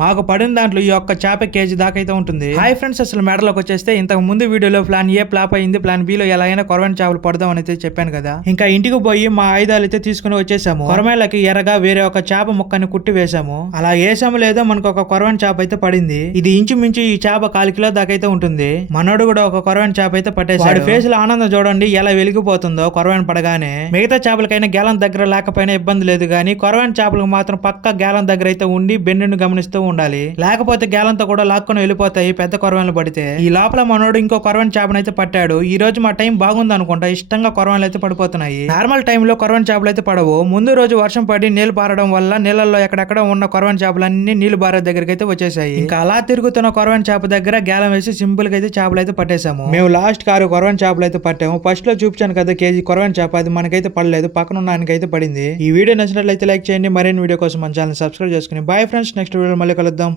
మాకు పడిన దాంట్లో ఈ ఒక్క చేప కేజీ దాకా అయితే ఉంటుంది. హాయ్ ఫ్రెండ్స్ అసలు మెడలోకి వచ్చేస్తే ఇంతకు ముందు వీడియోలో ప్లాన్ ఏ ఫ్లాప్ అయింది ప్లాన్ బి లో ఎలాగైనా కొరవని చేపలు పడదాం అని అయితే చెప్పాను కదా. ఇంకా ఇంటికి పోయి మా ఆయుధాలు అయితే తీసుకుని వచ్చేసాము. కొరమేలకి ఎర్రగా వేరే ఒక చేప ముక్కని కుట్టి వేసాము. అలా వేసాము లేదో మనకు ఒక కొరవని చేప అయితే పడింది. ఇది ఇంచుమించు ఈ చేప కాలు కిలో దాకా అయితే ఉంటుంది. మనోడు కూడా ఒక కొరవని చేప అయితే పట్టేసాడు ఫేస్లో ఆనందం చూడండి ఎలా వెలిగిపోతుందో కొరవని పడగానే. మిగతా చేపలకైనా గ్యాలం దగ్గర లేకపోయినా ఇబ్బంది లేదు కానీ కొరవని చేపలకు మాత్రం పక్క గ్యాలం దగ్గర అయితే ఉండి బెండును గమనిస్తూ ఉండాలి. లేకపోతే గేలంతో కూడా లాక్కొని వెళ్ళిపోతాయి పెద్ద కొరవన్లు పడితే. ఈ లోపల మనోడు ఇంకో కొరవని చేపను అయితే పట్టాడు. ఈ రోజు మా టైం బాగుంది అనుకుంటా ఇష్టంగా కొరవన్లు అయితే పడిపోతున్నాయి. నార్మల్ టైంలో కొరవని చేపలు అయితే పడవు. ముందు రోజు వర్షం పడి నీళ్ళు పారడం వల్ల నీళ్ళల్లో ఎక్కడెక్కడ ఉన్న కొరవని చేపలన్నీ నీళ్ళు బారే దగ్గరికి అయితే వచ్చేసాయి ఇంకా అలా తిరుగుతున్న కొరవని చేప దగ్గర గేలం వేసి సింపుల్గా అయితే చేపలు అయితే పట్టేశాము. మేము లాస్ట్ కారు కొరవని చేపలు అయితే పట్టాము. ఫస్ట్లో చూపించాను కదా కేజీ కొరవని చేప. అది మనకైతే పడలేదు. పక్కన ఉన్న ఆయనకైతే పడింది. ఈ వీడియో నచ్చినట్లయితే లైక్ చేయండి. మరిన్ని వీడియో కోసం మన ఛానల్ సబ్స్క్రైబ్ చేసుకుని. Bye friends. నెక్స్ట్ వీడియో మళ్ళీ కలుద్దాం